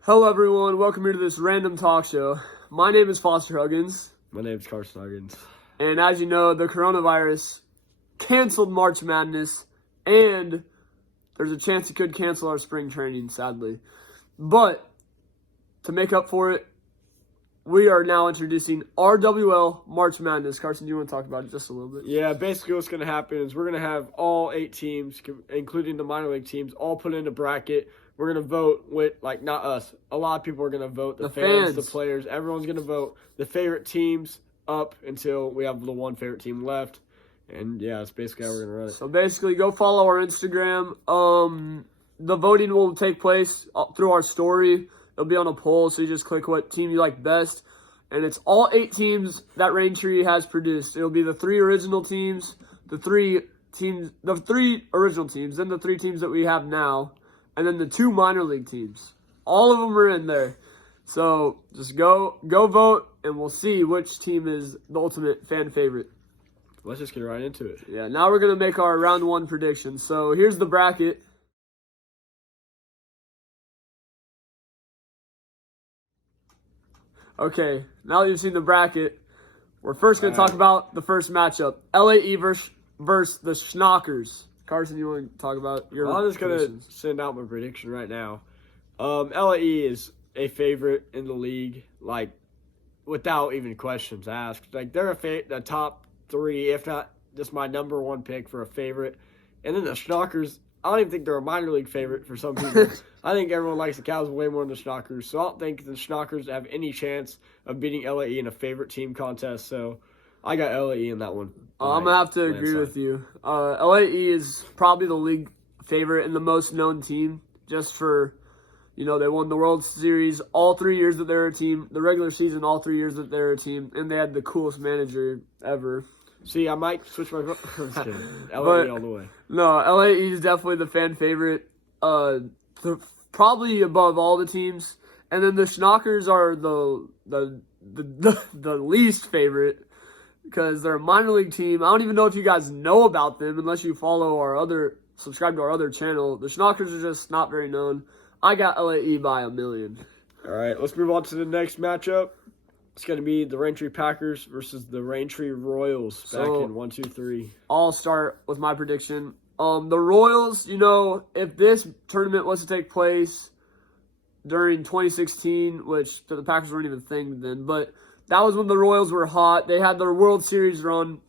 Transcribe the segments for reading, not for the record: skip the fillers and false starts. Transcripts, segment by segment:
Hello, everyone. Welcome here to this random talk show. My name is Foster Huggins. My name's Carson Huggins. And as you know, the coronavirus canceled March Madness, and there's a chance it could cancel our spring training, sadly. But to make up for it, we are now introducing RWL March Madness. Carson, do you want to talk about it just a little bit? Yeah, basically what's going to happen is we're going to have all 8 teams, including the minor league teams, all put in a bracket. We're going to vote with, not us. A lot of people are going to vote. The fans, the players, everyone's going to vote the favorite teams up until we have the one favorite team left. And, yeah, that's basically how we're going to run it. So, basically, go follow our Instagram. The voting will take place through our story. It'll be on a poll, so you just click what team you like best. And it's all 8 teams that Raintree has produced. It'll be the 3 original teams, the 3 original teams, then the 3 teams that we have now, and then the 2 minor league teams. All of them are in there. So just go vote, and we'll see which team is the ultimate fan favorite. Let's just get right into it. Yeah, now we're going to make our round 1 predictions. So here's the bracket. Okay, now that you've seen the bracket, we're first going to talk about the first matchup. LAE versus the Schnockers. Carson, you want to talk about your I'm just going to send out my prediction right now. LAE is a favorite in the league, without even questions asked. They're the top 3, if not just my number 1 pick for a favorite. And then the Schnockers, I don't even think they're a minor league favorite for some people. I think everyone likes the Cows way more than the Schnockers. So I don't think the Schnockers have any chance of beating LAE in a favorite team contest. So I got LAE in that one. I'm going to have to agree with you. LAE is probably the league favorite and the most known team just for, they won the World Series all 3 years that they're a team, the regular season all 3 years that they're a team, and they had the coolest manager ever. See, I might switch my vote. I'm just kidding. LAE all the way. No, LAE is definitely the fan favorite. Probably above all the teams. And then the Schnockers are the least favorite because they're a minor league team. I don't even know if you guys know about them unless you subscribe to our other channel. The Schnockers are just not very known. I got LAE by 1 million. All right, let's move on to the next matchup. It's going to be the Raintree Packers versus the Raintree Royals back in 1, 2, 3. I'll start with my prediction. The Royals, if this tournament was to take place during 2016, which the Packers weren't even a thing then, but that was when the Royals were hot. They had their World Series run.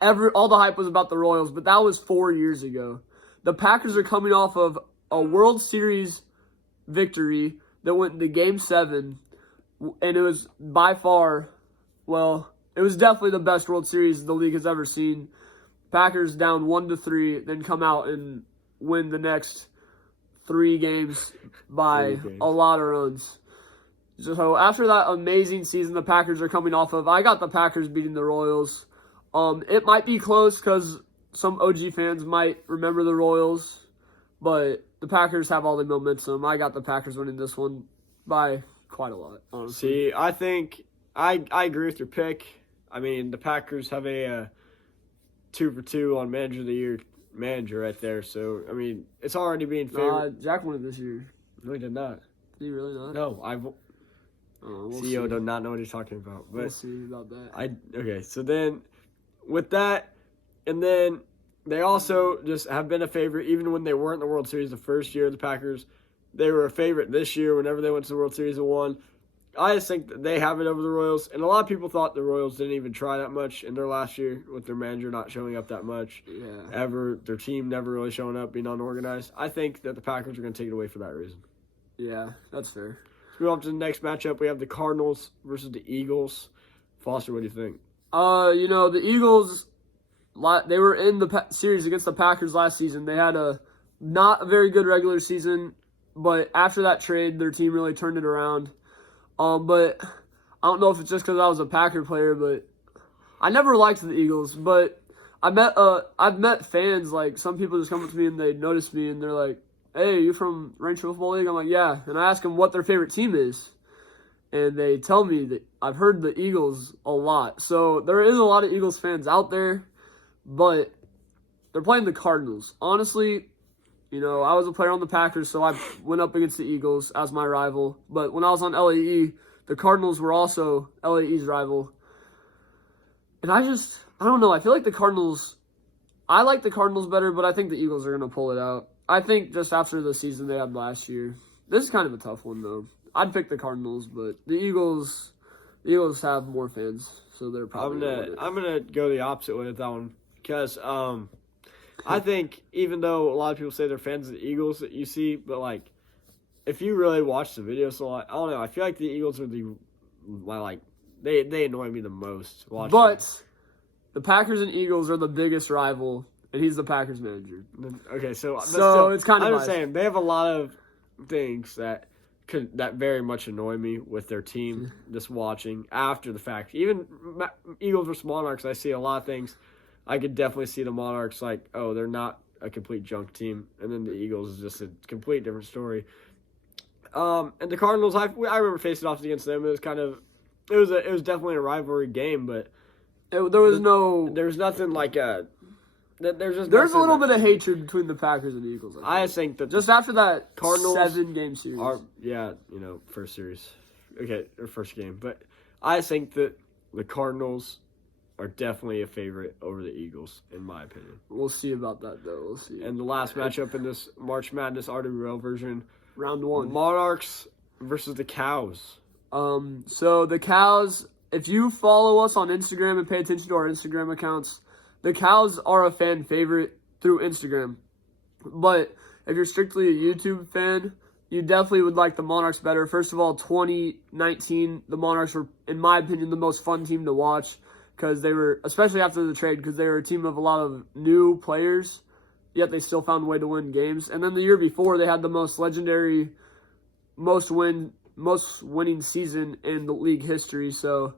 All the hype was about the Royals, but that was 4 years ago. The Packers are coming off of a World Series victory that went into Game 7, and it was by far, it was definitely the best World Series the league has ever seen. Packers down 1-3, then come out and win the next 3 games by a lot of runs. So after that amazing season the Packers are coming off of, I got the Packers beating the Royals. It might be close because some OG fans might remember the Royals, but the Packers have all the momentum. I got the Packers winning this one by quite a lot, honestly. See, I think I agree with your pick. I mean, the Packers have a 2 for 2 on Manager of the Year manager right there. So, I mean, it's already being favored. Jack won it this year. No, he did not. Did he really not? No, we'll CEO see. does not know what he's talking about. But We'll see about that. Okay, so then with that, and then they also just have been a favorite even when they weren't in the World Series the first year of the Packers. They were a favorite this year whenever they went to the World Series and won. I just think that they have it over the Royals. And a lot of people thought the Royals didn't even try that much in their last year with their manager not showing up that much. Yeah. Their team never really showing up, being unorganized. I think that the Packers are going to take it away for that reason. Yeah, that's fair. Let's move on to the next matchup. We have the Cardinals versus the Eagles. Foster, what do you think? The Eagles, they were in the series against the Packers last season. They had not a very good regular season, but after that trade, their team really turned it around. But I don't know if it's just because I was a Packer player, but I never liked the Eagles. But I've met fans, some people just come up to me and they notice me and they're like, "Hey, you from Raintree Football League?" I'm like, "Yeah." And I ask them what their favorite team is. And they tell me that I've heard the Eagles a lot. So there is a lot of Eagles fans out there, but they're playing the Cardinals. Honestly, You know, I was a player on the Packers, so I went up against the Eagles as my rival. But when I was on LAE, the Cardinals were also LAE's rival. And I don't know. I feel like I like the Cardinals better, but I think the Eagles are going to pull it out. I think just after the season they had last year. This is kind of a tough one, though. I'd pick the Cardinals, but the Eagles have more fans, so they're probably I'm gonna go the opposite way with that one because I think even though a lot of people say they're fans of the Eagles that you see, but like if you really watch the videos a lot, I don't know. I feel like the Eagles are they annoy me the most. Watching. But the Packers and Eagles are the biggest rival, and he's the Packers manager. Okay, so it's kind of. I'm just saying they have a lot of things that very much annoy me with their team. Just watching after the fact, even Eagles versus Monarchs, I see a lot of things. I could definitely see the Monarchs like, oh, they're not a complete junk team, and then the Eagles is just a complete different story. And the Cardinals, I remember facing off against them. It was definitely a rivalry game, but there was nothing like a. There's a little bit of hatred between the Packers and the Eagles. I think that just after that Cardinals 7-game series. First series. Okay, or first game. But I think that the Cardinals are definitely a favorite over the Eagles, in my opinion. We'll see about that, though. We'll see. And the last matchup in this March Madness RWL version, round 1. Monarchs versus the Cows. So the Cows, if you follow us on Instagram and pay attention to our Instagram accounts, the Cows are a fan favorite through Instagram. But if you're strictly a YouTube fan, you definitely would like the Monarchs better. First of all, 2019, the Monarchs were, in my opinion, the most fun team to watch because they were, especially after the trade, because they were a team of a lot of new players, yet they still found a way to win games. And then the year before, they had the most legendary, most winning season in the league history. So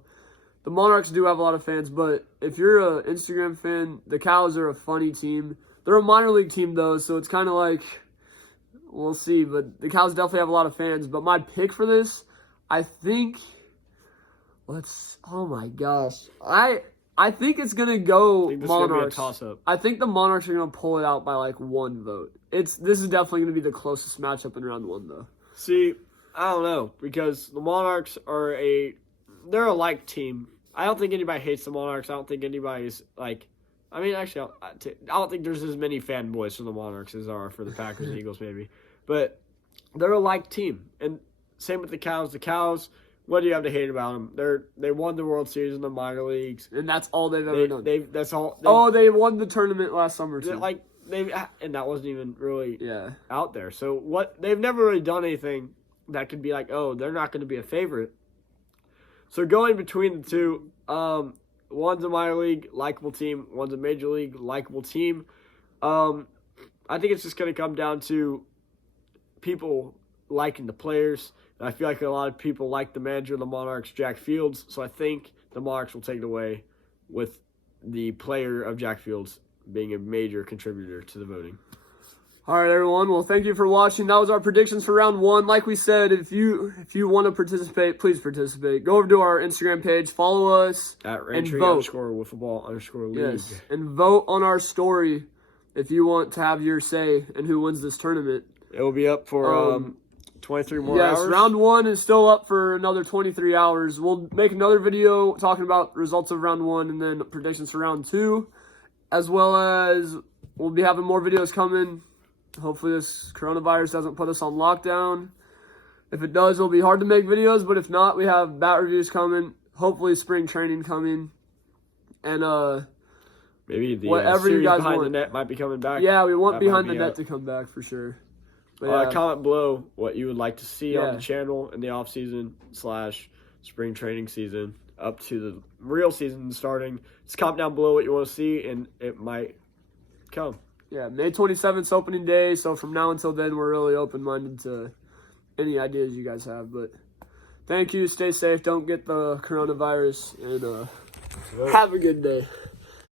the Monarchs do have a lot of fans, but if you're an Instagram fan, the Cows are a funny team. They're a minor league team, though, so it's kind of like, we'll see. But the Cows definitely have a lot of fans. But my pick for this, I think, oh my gosh. I think it's going to go Monarchs. Gonna be a toss-up. I think the Monarchs are going to pull it out by like 1 vote. This is definitely going to be the closest matchup in round 1, though. See, I don't know, because the Monarchs they're a like team. I don't think anybody hates the Monarchs. I don't think anybody's like, actually, I don't think there's as many fanboys for the Monarchs as there are for the Packers and Eagles, maybe. But they're a like team. And same with the Cows. The Cows, what do you have to hate about them? They won the World Series in the minor leagues. And that's all they've ever done. They won the tournament last summer, too. And that wasn't even really out there. So they've never really done anything that could be like, oh, they're not going to be a favorite. So going between the two, one's a minor league likable team, one's a major league likable team. I think it's just going to come down to people liking the players. And I feel like a lot of people like the manager of the Monarchs, Jack Fields. So I think the Monarchs will take it away with the player of Jack Fields being a major contributor to the voting. All right, everyone. Well, thank you for watching. That was our predictions for round 1. Like we said, if you want to participate, please participate. Go over to our Instagram page, follow us, at and vote. @Raintree_Wiffleball_league. Yes, and vote on our story if you want to have your say in who wins this tournament. It will be up for 23 more hours. Yes, round 1 is still up for another 23 hours. We'll make another video talking about results of round 1 and then predictions for round 2, as well as we'll be having more videos coming. Hopefully this coronavirus doesn't put us on lockdown. If it does, it'll be hard to make videos, but if not, we have bat reviews coming, hopefully spring training coming, and maybe the whatever you series guys behind want. the net might be coming back. Yeah, we want behind the net to come back for sure. But comment below what you would like to see on the channel in the off season / spring training season up to the real season starting. Just comment down below what you want to see, and it might come. Yeah, May 27th 's opening day, so from now until then, we're really open-minded to any ideas you guys have. But thank you, stay safe, don't get the coronavirus, and have a good day.